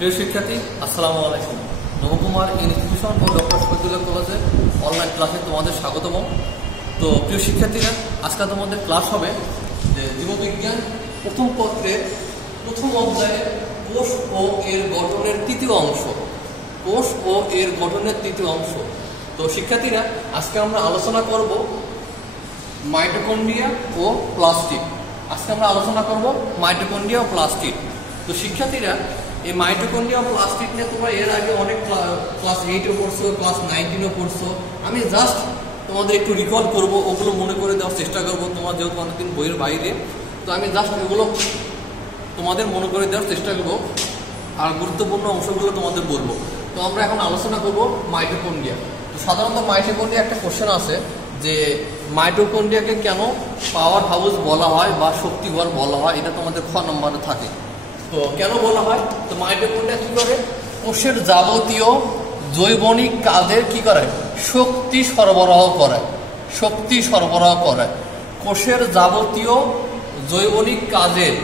প্রিয় শিক্ষার্থী, আসসালামু আলাইকুম। নবকুমার ইনস্টিটিউশন ও ডক্টর শহীদুল্লাহ কলেজে অনলাইন ক্লাসে তোমাদের স্বাগতম। তো প্রিয় শিক্ষার্থীরা, আজকে তোমাদের ক্লাস হবে যে জীববিজ্ঞান প্রথম পত্রের প্রথম অধ্যায়ে কোষ ও এর গঠনের তৃতীয় অংশ। কোষ ও এর গঠনের তৃতীয় অংশ। তো শিক্ষার্থীরা, আজকে আমরা আলোচনা করব মাইটোকন্ড্রিয়া ও প্লাস্টিড। আজকে আমরা আলোচনা করব মাইটোকন্ড্রিয়া ও প্লাস্টিড। তো শিক্ষার্থীরা, এই মাইটোকন্ড্রিয়া প্লাস্টিড নিয়ে তোমরা এর আগে অনেক ক্লাস 8-এও পড়ছো, ক্লাস 19-এও পড়ছো। আমি জাস্ট তোমাদের একটু রিকল করব, ওগুলো মনে করে দেওয়ার চেষ্টা করবো। তোমার যেহেতু অনেকদিন বইয়ের বাইরে, তো আমি জাস্ট এগুলো তোমাদের মনে করে দেওয়ার চেষ্টা করবো, আর গুরুত্বপূর্ণ অংশগুলো তোমাদের বলবো। তো আমরা এখন আলোচনা করব মাইটোকন্ড্রিয়া। তো সাধারণত মাইটোকন্ড্রিয়া একটা কোশ্চেন আছে যে মাইটোকন্ড্রিয়াকে কেন পাওয়ার হাউস বলা হয় বা শক্তিঘর বলা হয়, এটা তোমাদের খ নম্বরে থাকে। তো কেন বলা হয়? তো মাইটোকন্ড্রিয়া কি করে? কোষের যাবতীয় জৈবনিক কাজের কি করে? শক্তি সরবরাহ করে। শক্তি সরবরাহ করে। কোষের যাবতীয় জৈবনিক কাজের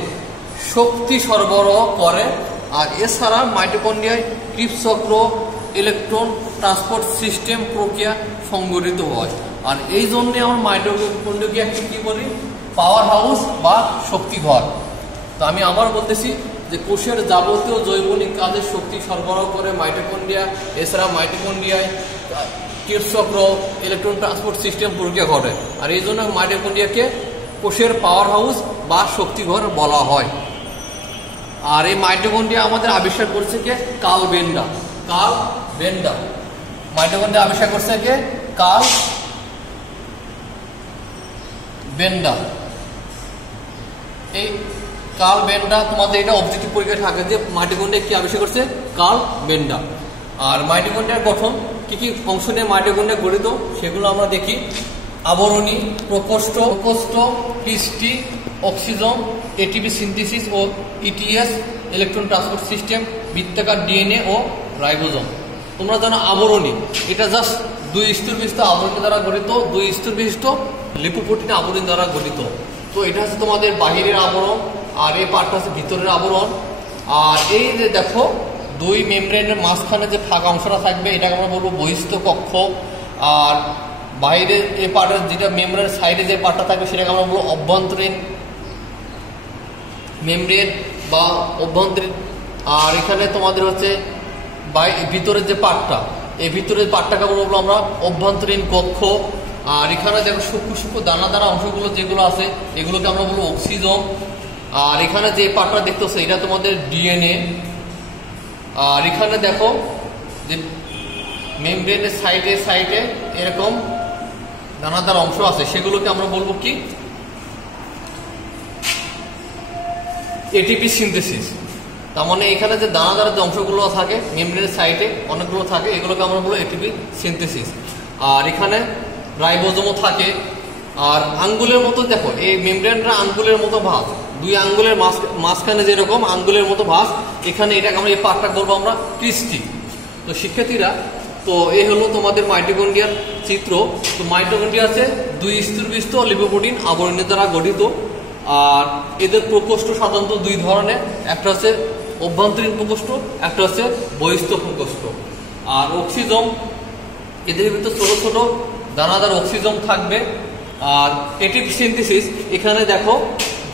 শক্তি সরবরাহ করে। আর এছাড়া মাইটোকন্ড্রিয়ায় ক্রিবস চক্র, ইলেকট্রন ট্রান্সপোর্ট সিস্টেম প্রক্রিয়া সংগঠিত হয়। আর এই জন্যে আমার মাইটোকন্ড্রিয়াকে কি বলি? পাওয়ার হাউস বা শক্তিঘর। তো আমি আবার বলতেছি যে কোষের যাবতীয় জৈবনিক কাজের শক্তি সরবরাহ করে মাইটোকন্ড্রিয়া। এছাড়া মাইটোকন্ড্রিয়ায় ক্রিবস চক্র, ইলেকট্রন ট্রান্সপোর্ট সিস্টেম প্রক্রিয়া ঘটে। আর এই জন্য মাইটোকন্ড্রিয়াকে কোষের পাওয়ার হাউস বা শক্তিঘর বলা হয়। আর এই মাইটোকন্ড্রিয়া আমাদের আবিষ্কার করছে কে? কার্ল বেন্ডা। কার্ল বেন্ডা মাইটোকন্ড্রিয়া আবিষ্কার করছে কে? কার্ল বেন্ডা। এই কার্ল বেন্ডা, তোমাদের এটা অবজেক্টিভ পরীক্ষায় থাকে যে মাইটোকন্ড্রিয়া কি আবিষ্কার করছে? কার্ল বেন্ডা। আর মাইটোকন্ড্রিয়ার গঠন কি কি অংশ নিয়ে মাইটোকন্ড্রিয়া গঠিত সেগুলো আমরা দেখি। আবরণী, প্রকোষ্ঠ, পিস্টি, অক্সিজম, এটিপি সিনথেসিস ও ইটিএস, ইলেকট্রন ট্রান্সপোর্ট সিস্টেম, বৃত্তাকার ডিএনএ ও রাইবোজোম। তোমরা জানো আবরণী, এটা জাস্ট দুই স্তর বিশিষ্ট আবরণী দ্বারা গঠিত, দুই স্তর বিশিষ্ট লিপোপ্রোটিন আবরণী দ্বারা গঠিত। তো এটা হচ্ছে তোমাদের বাহিরের আবরণ, আর এই পার্টটা হচ্ছে ভিতরের আবরণ। আর এই যে দেখো, দুই মেমব্রেনের মাঝখানে যে ফাঁকা অংশটা থাকবে এটাকে আমরা বলবো বহিস্থ কক্ষ। আর বাইরের এই পার্টের যেটা মেমব্রেনের সাইডে যে পার্টটা থাকবে সেটাকে আমরা বলবো অভ্যন্তরীণ মেমব্রেন বা অভ্যন্তরীণ। আর এখানে তোমাদের হচ্ছে ভিতরের যে পার্টটা, এই ভিতরের পার্টটাকে বলবো আমরা অভ্যন্তরীণ কক্ষ। আর এখানে দেখো সূক্ষ্ম সূক্ষ্ম দানা দানা অংশগুলো যেগুলো আছে এগুলোকে আমরা বলবো অক্সিজম। আর এখানে যে পার্টটা দেখতেছো এটা তোমাদের ডিএনএ। আর এখানে দেখো যে মেমব্রেনের সাইডে সাইডে এরকম দানাদার অংশ আছে, সেগুলোকে আমরা বলবো কি? ATP synthesis. তার মানে এখানে যে দানাদার যে অংশগুলো থাকে মেমব্রেনের সাইডে অনেকগুলো থাকে, এগুলোকে আমরা বলবো এটিপি সিনথেসিস। আর এখানে রাইবোজোমও থাকে। আর আঙ্গুলের মতো দেখো, এই মেমব্রেনটা আঙ্গুলের মতো ভাঁজ, দুই আঙ্গুলের মাঝখানে যেরকম আঙ্গুলের মতো ভাঁজ, এখানে এটাকে আমরা এই পার্টটা বলবো আমরা ক্রিস্টি। তো শিক্ষার্থীরা, তো এই হলো তোমাদের মাইটোকন্ড্রিয়ার চিত্র। তো মাইটোকন্ড্রিয়া আছে দুই স্তর বিশিষ্ট লিপোপ্রোটিন আবরণী দ্বারা গঠিত। আর এদের প্রকোষ্ঠ সাধারণত দুই ধরনের, একটা হচ্ছে অভ্যন্তরীণ প্রকোষ্ঠ, একটা হচ্ছে বহিস্থ প্রকোষ্ঠ। আর অক্সিজম, এদের ভিতর ছোট ছোট দানাদার অক্সিজম থাকবে। আর এটিপি সিনথেসিস, এখানে দেখো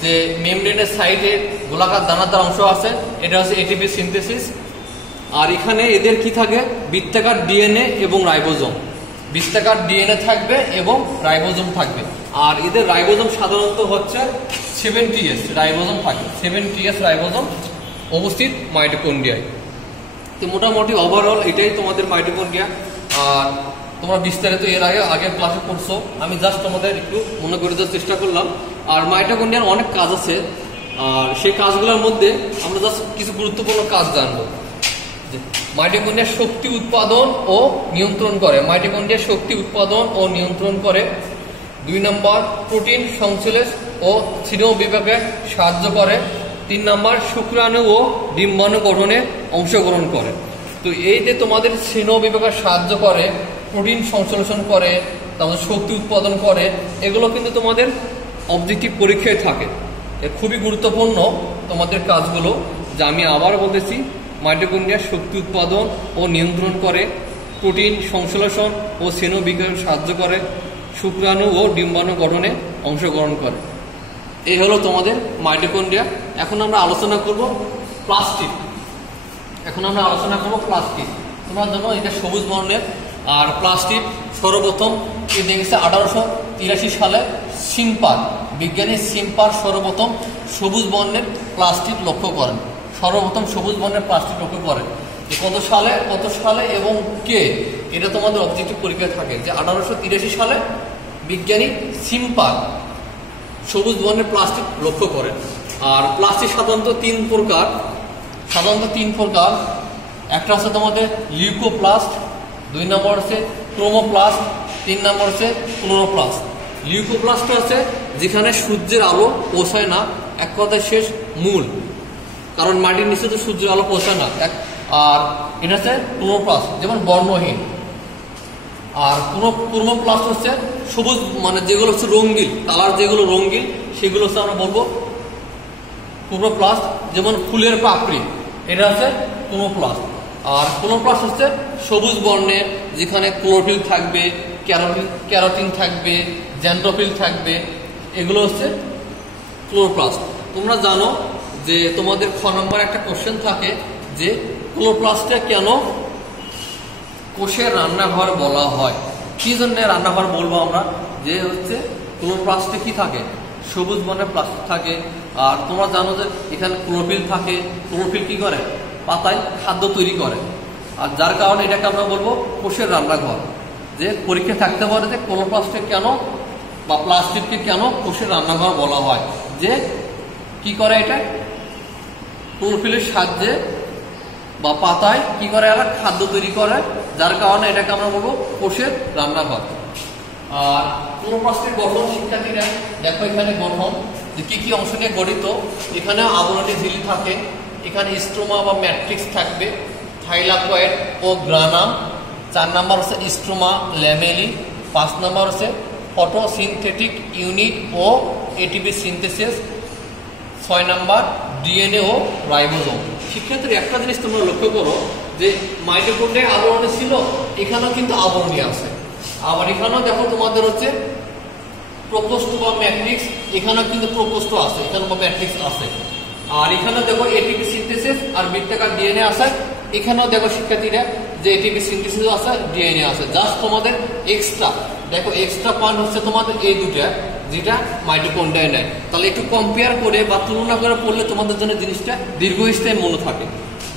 যে মেমব্রেনের সাইডে গোলাকার দানাদার অংশ আছে, এটা হচ্ছে এটিপি সিনথেসিস। আর এখানে এদের কি থাকে? বৃত্তাকার ডিএনএ এবং রাইবোজোম। বৃত্তাকার ডিএনএ থাকবে এবং রাইবোজোম থাকবে। আর এদের রাইবোজোম সাধারণত হচ্ছে 7ts রাইবোজোম থাকে। 7ts রাইবোজোম অবস্থিত মাইটোকন্ড্রিয়ায়। তো মোটামুটি ওভারঅল এটাই তোমাদের মাইটোকন্ড্রিয়া। আর তোমরা বিস্তারিত এর আগে ক্লাসে পড়ছো, আমি জাস্ট তোমাদের একটু মনে করে দেওয়ার চেষ্টা করলাম। আর মাইটোকন্ড্রিয়ার অনেক কাজ আছে, আর সেই কাজগুলোর মধ্যে আমরা জাস্ট কিছু গুরুত্বপূর্ণ কাজ জানবো। মাইটোকন্ড্রিয়া শক্তি উৎপাদন ও নিয়ন্ত্রণ করে। মাইটোকন্ড্রিয়া শক্তি উৎপাদন ও নিয়ন্ত্রণ করে। 2 নম্বর, প্রোটিন সংশ্লেষ ও ছিদ্র বিভাগে সাহায্য করে। 3 নম্বর, শুক্রাণু ও ডিম্বাণু গঠনে অংশগ্রহণ করে। তো এই যে তোমাদের ছিদ্র বিভাগে সাহায্য করে, প্রোটিন সংশ্লেষণ করে, তারপর শক্তি উৎপাদন করে, এগুলো কিন্তু তোমাদের অবজেক্টিভ পরীক্ষায় থাকে। খুবই গুরুত্বপূর্ণ তোমাদের কাজগুলো, যা আমি আবার বলতেছি মাইটোকন্ড্রিয়া শক্তি উৎপাদন ও নিয়ন্ত্রণ করে, প্রোটিন সংশ্লেষণ ও স্নেহ বিকাশে সাহায্য করে, শুক্রাণু ও ডিম্বাণু গঠনে অংশগ্রহণ করে। এই হলো তোমাদের মাইটোকন্ড্রিয়া। এখন আমরা আলোচনা করব প্লাস্টিড। তোমরা জানো এটা সবুজ বর্ণের। আর প্লাস্টিড সর্বপ্রথম দেখেছে 1883 সালে বিজ্ঞানী সিম্পার সর্বপ্রথম সবুজ বর্ণের প্লাস্টিড লক্ষ্য করেন। কত সালে এবং কে, এটা তোমাদের অবজেক্টিভ পরীক্ষায় থাকে যে 1883 সালে বিজ্ঞানী সিম্পার সবুজ বর্ণের প্লাস্টিক লক্ষ্য করেন। আর প্লাস্টিক সাধারণত তিন প্রকার। একটা হচ্ছে তোমাদের লিউকোপ্লাস্ট, 2 নম্বর হচ্ছে ক্রোমোপ্লাস্ট, 3 নম্বর হচ্ছে ক্লোরোপ্লাস্ট। লিউকোপ্লাস্ট আছে যেখানে সূর্যের আলো পৌঁছায় না, এক কথায় শেষ মূল, কারণ মাটির নিচে তো সূর্যের আলো পৌঁছায় না। আর এটা হচ্ছে ক্লোরোপ্লাস্ট, যেমন বর্ণহীন। আর ক্রোমোপ্লাস্ট হচ্ছে সবুজ, মানে যেগুলো হচ্ছে রঙিন কালার, যেগুলো রঙিন সেগুলো হচ্ছে আমরা বলবো ক্লোরোপ্লাস্ট, যেমন ফুলের পাপড়ি, এটা হচ্ছে ক্লোরোপ্লাস্ট। আর ক্লোরোপ্লাস্ট হচ্ছে সবুজ বর্ণের, যেখানে ক্লোরোফিল থাকবে, ক্যারোটিন থাকবে, জ্যান্থোফিল থাকবে, এগুলো হচ্ছে ক্লোরোপ্লাস্ট। তোমরা জানো যে তোমাদের খ নম্বর একটা কোশ্চেন থাকে যে ক্লোরোপ্লাস্টে কেন কোষের রান্নাঘর বলা হয়। কি জন্য রান্নাঘর বলবো আমরা, যে হচ্ছে ক্লোরোপ্লাস্টে কি থাকে, সবুজ বর্ণের প্লাস্টিক থাকে। আর তোমরা জানো যে এখানে ক্লোরোফিল থাকে, ক্লোরোফিল কি করে, পাতায় খাদ্য তৈরি করে। আর যার কারণে এটাকে আমরা বলবো কোষের রান্নাঘর। যে পরীক্ষা থাকতে পারে যে ক্লোরোপ্লাস্টে কেন বা প্লাস্টিককে কেন কোষের রান্নাঘর বলা হয়, যে কি করে, এটা ক্লোরোফিলের সাহায্যে বা পাতায় কি করে, এরা খাদ্য তৈরি করে, যার কারণে এটাকে আমরা বলবো কোষের রান্নাঘর। আর ক্লোরোপ্লাস্টের গঠন, শিক্ষার্থীরা দেখো এখানে গঠন যে কি অংশ নিয়ে গঠিত। এখানে আবরণী ঝিল্লি থাকে, এখানে স্ট্রোমা বা ম্যাট্রিক্স থাকবে, থাইলাকয়েড ও গ্রানাম। 4 নম্বর হচ্ছে স্ট্রোমা ল্যামেলি। 5 নম্বর হচ্ছে ফটোসিনথেটিক ইউনিট ও এটিপি সিনথেসিস। 6 নম্বর ডিএনএ ও রাইবোজোম। শিক্ষার্থীর একটা জিনিস তোমরা লক্ষ্য করো যে মাইটোকন্ড্রিয়া আবরণী ছিল, এখানেও কিন্তু আবরণী আছে। আবার এখানেও দেখো তোমাদের হচ্ছে প্রোকোস্ট বা ম্যাট্রিক্স, এখানেও কিন্তু প্রোকোস্ট আছে, এখানে ম্যাট্রিক্স আছে। আর এখানেও দেখো এটিপি সিনথেসিস আর বৃত্তাকার ডিএনএ আছে। এখানেও দেখো শিক্ষার্থীরা যে এটিপি সিনথেসিস আছে, ডিএনএ আছে। জাস্ট তোমাদের এক্সট্রা পয়েন্ট হচ্ছে তোমাদের এই দুটা, যেটা মাইটোকন্ড্রিয়া নেয়। তাহলে একটু কম্পেয়ার করে বা তুলনা করে পড়লে তোমাদের জন্য জিনিসটা দীর্ঘস্থায়ী মনে থাকে,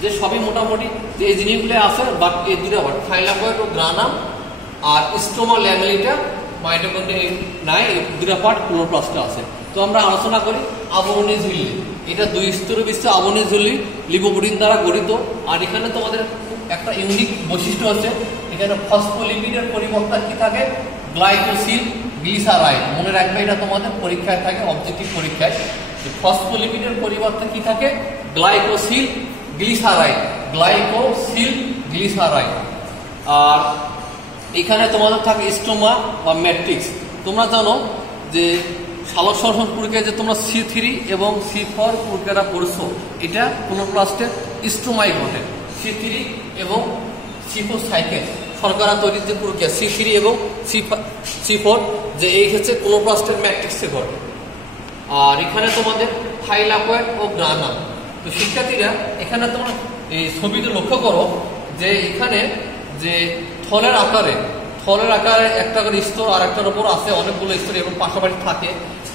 যে সবই মোটামুটি যে এই জিনিসগুলো আছে। বাট এই দুটো আবার থাইলাকয়েড ও গ্রানাম আর স্ট্রোমা ল্যামেলিটা মাইটোকন্ড্রিয়া নাই, এই দুটো পার্ট ক্লোরোপ্লাস্টে আছে। তো আমরা আলোচনা করি আবরণী ঝিল্লি। এটা 2 স্তরে বিশিষ্ট আবরণী ঝিল্লি লিপোপ্রোটিন দ্বারা গঠিত। আর এখানে তোমাদের একটা ইউনিক বৈশিষ্ট্য আছে, এখানে ফসফোলিপিডের পরিবর্তে কি থাকে, গ্লাইকোসিল গ্লিসারাইড। মনে রাখবে এটা তোমাদের পরীক্ষায় থাকে, অবজেক্টিভ পরীক্ষায়, যে ফসফোলিপিডের পরিবর্তে কি থাকে, গ্লাইকোসিল গ্লিসারাইড। আর এখানে তোমাদের থাকে স্ট্রোমা বা ম্যাট্রিক্স। তোমরা জানো যে সালোক সংশ্লেষণ প্রক্রিয়া যে তোমরা C3 এবং C4 প্রক্রিয়াটা পড়ছো, এটা ক্লোরোপ্লাস্টের স্ট্রোমাই ঘটে। C3 এবং C4 সাইকেল শর্করা তৈরির যে প্রক্রিয়া C3 এবং C4, যে এই হচ্ছে ক্লোরোপ্লাস্টের ম্যাট্রিক্সে ঘটে। আর এখানে তোমাদের থাইলাকয়েড ও গ্রানাম। তো শিক্ষার্থীরা এখানে তোমরা এই ছবিতে লক্ষ্য করো যে এখানে যে থলের আকারে একটা করে স্তর আর একটার উপর আছে, অনেকগুলো স্তর এবং পাশাপাশি থাকে।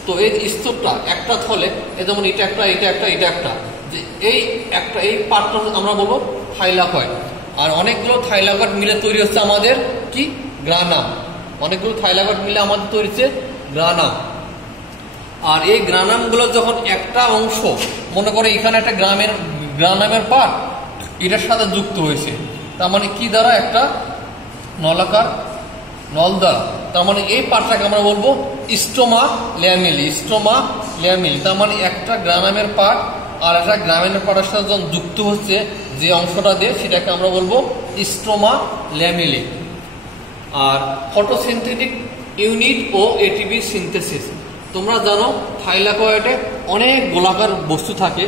তো এই স্তরটা একটা থলে, যেমন এটা একটা, যে এই পার্টটা আমরা বলবো থাইলাকয়েড। আর অনেকগুলো থাইলাকয়েড মিলে তৈরি হচ্ছে আমাদের কি, গ্রানাম। অনেকগুলো থাইলাকয়েড মিলে আমাদের তৈরি হচ্ছে গ্রানাম। আর এই গ্রানামগুলো যখন একটা অংশ, মনে করে এখানে একটা গ্রানামের পার্ট এটার সাথে যুক্ত হয়েছে, তার মানে কি দ্বারা, একটা নলাকার নল দ্বারা। তার মানে এই পার্টটাকে আমরা বলবো স্ট্রোমা ল্যামেলি। তার মানে একটা গ্রানামের পার্ট আর একটা গ্রানামের পার্টের সাথে যখন যুক্ত হচ্ছে যে অংশটা দিয়ে, সেটাকে আমরা বলবো স্ট্রোমা ল্যামেলি। আর ফটোসিনথেটিক ইউনিট ও এটিপি সিনথেসিস। তোমরা জানো থাইলাকয়েডে অনেক গোলাকার বস্তু থাকে,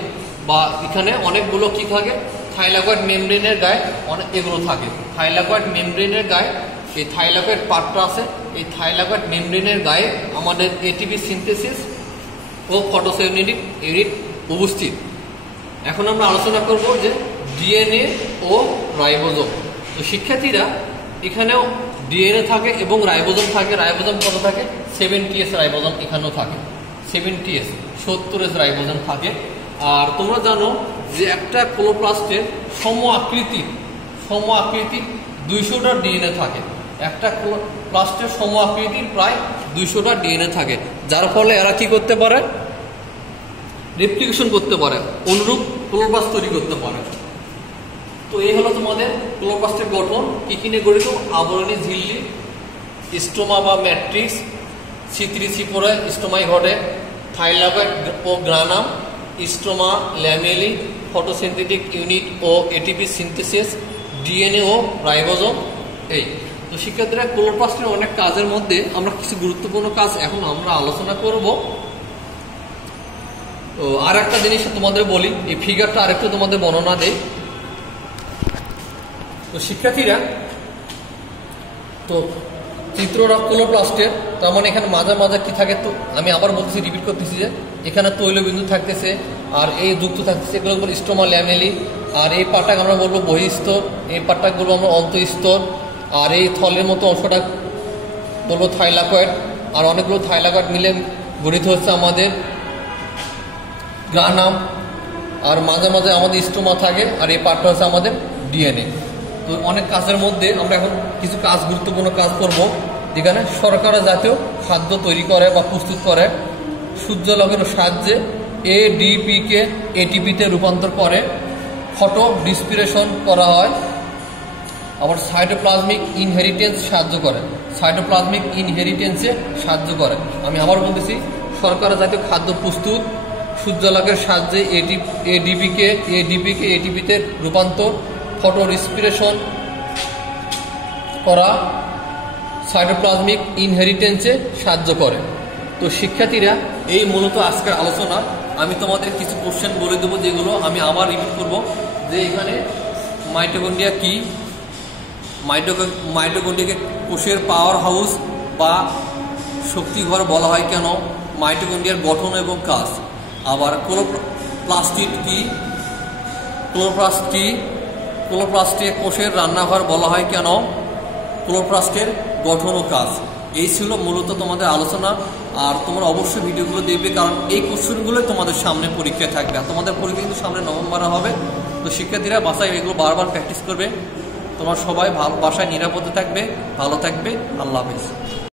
বা এখানে অনেকগুলো কি থাকে, থাইলাকয়েড মেমব্রেনের গায়ে অনেক এগুলো থাকে। থাইলাকয়েড মেমব্রেনের গায়ে এই থাইলাকয়েড পার্টটা আছে, এই থাইলাকয়েড মেমব্রেনের গায়ে আমাদের এটিপি সিনথেসিস ও ফটোসিন্থেটিক ইউনিট উপস্থিত। এখন আমরা আলোচনা করব যে ডিএনএ ও রাইবোজোম। তো শিক্ষার্থীরা এখানেও ডিএনএ থাকে এবং রাইবোজোম থাকে। রাইবোজোম কত থাকে? 70S রাইবোজোম এখানেও থাকে, 70S 70S রাইবোজোম থাকে। আর তোমরা জানো যে একটা ক্লোরোপ্লাস্টের সম আকৃতির 200টা ডিএনএ থাকে। একটা ক্লোরোপ্লাস্টের সম আকৃতির প্রায় 200টা ডিএনএ থাকে, যার ফলে এরা কি করতে পারে? রেপ্লিকেশন করতে পারে, অনুরূপ ক্লোরোপ্লাস্ট তৈরি করতে পারে। তো এই হলো তোমাদের ক্লোরোপ্লাস্টের গঠন। কি কি নিয়ে গঠিত? আবরণী ঝিল্লি, স্টোমা বা ম্যাট্রিক্স, C3 C4 স্টোমায় ঘটে, থাইলাকয়েড ও granum, stroma, lamellae, photosynthetic unit ও এটিপি সিনথেসিস, ডিএনএ ও রাইবোজোম। এই তো শিক্ষার্থীরা ক্লোরোপ্লাস্টের অনেক কাজের মধ্যে আমরা কিছু গুরুত্বপূর্ণ কাজ এখন আমরা আলোচনা করব। তো আর একটা জিনিস তোমাদের বলি, এই ফিগারটা আরেকটু তোমাদের বর্ণনা দেই। তো শিক্ষার্থীরা তো চিত্রটা ক্লোরোপ্লাস্টের, তার মানে এখানে মাঝে মাঝে কি থাকে? তো আমি আবার বলতেছি, রিপিট করতেছি যে এখানে তৈলবিন্দু থাকতেছে আর এই যুক্ত থাকতেছে, এগুলো বলবো স্টোমা ল্যামেলি। আর এই পাটটাকে আমরা বলবো বহিঃস্তর, এই পাটটাকে বলবো আমরা অন্তঃস্তর। আর এই থলের মতো অংশটা বলবো থাইলাকয়েড। আর অনেকগুলো থাইলাকয়েড মিলে গঠিত হচ্ছে আমাদের গ্রানাম। আর মাঝে মাঝে আমাদের স্টোমা থাকে, আর এই পার্টটা হচ্ছে আমাদের ডিএনএ। তো অনেক কাজের মধ্যে আমরা এখন কিছু কাজ, গুরুত্বপূর্ণ কাজ করব, যেখানে শর্করা জাতীয় খাদ্য তৈরি করে বা প্রস্তুত করে, সূর্যালোকের সাহায্যে এডিপিকে এটিপিতে রূপান্তর করে, ফটো ডিসপিরেশন করা হয়, আবার সাইটোপ্লাজমিক ইনহেরিটেন্স সাহায্য করে, সাইটোপ্লাজমিক ইনহেরিটেন্সে সাহায্য করে। আমি আবার বলতেছি, শর্করা জাতীয় খাদ্য প্রস্তুত, সূর্যালোকের সাহায্যে এডিপিকে এটিপিতে রূপান্তর, ফটো রেসপিরেশন করা, সাইটোপ্লাজমিক ইনহেরিটেন্সে সাহায্য করে। তো শিক্ষার্থীরা এই মূলত আজকের আলোচনা। আমি তোমাদের কিছু কোশ্চেন বলে দেবো, যেগুলো আমি আবার রিপিট করব। যে এখানে মাইটোকন্ড্রিয়া কি, মাইটোকন্ড্রিয়াকে কোষের পাওয়ার হাউস বা শক্তিঘর বলা হয় কেন, মাইটোকন্ড্রিয়ার গঠন এবং কাজ। আবার ক্লোরোপ্লাস্ট কি, ক্লোরোপ্লাস্টে কোষের রান্নাঘর বলা হয় কেন, ক্লোরোপ্লাস্টের গঠন ও কাজ। এই ছিল মূলত তোমাদের আলোচনা। আর তোমরা অবশ্যই ভিডিওগুলো দেখবে, কারণ এই কোশ্চেনগুলোই তোমাদের সামনে পরীক্ষায় থাকবে। আর তোমাদের পরীক্ষা কিন্তু সামনে নভেম্বরে হবে। তো শিক্ষার্থীরা বাসায় এগুলো বারবার প্র্যাকটিস করবে। তোমরা সবাই বাসায় নিরাপদে থাকবে, ভালো থাকবে। আল্লাহ হাফেজ।